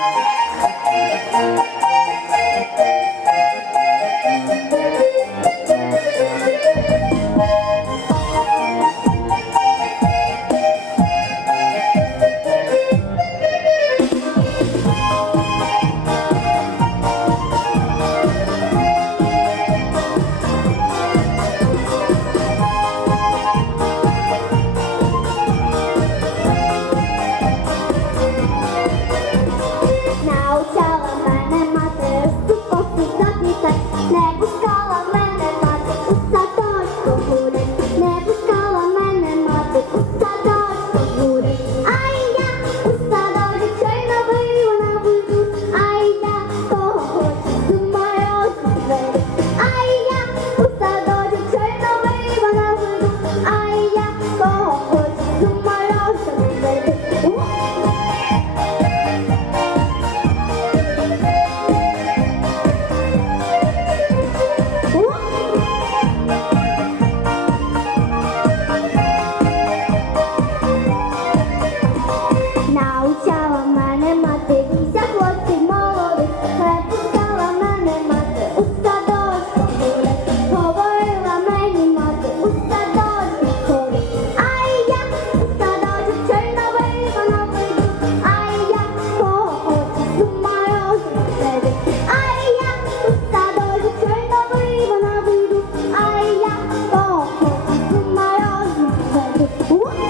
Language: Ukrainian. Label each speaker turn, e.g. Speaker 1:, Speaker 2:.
Speaker 1: Música Научала мене мати, війся хлопців молодих, припускала мене мати, у садочку були, говорила мені мати, у садочку ходи. Ай я у садочок чорновий воно прийду, ай я кого хочу, сумарожу тебе. Ай я у садочок чорновий воно вийду, ай я кого хочу, сумарожу тебе.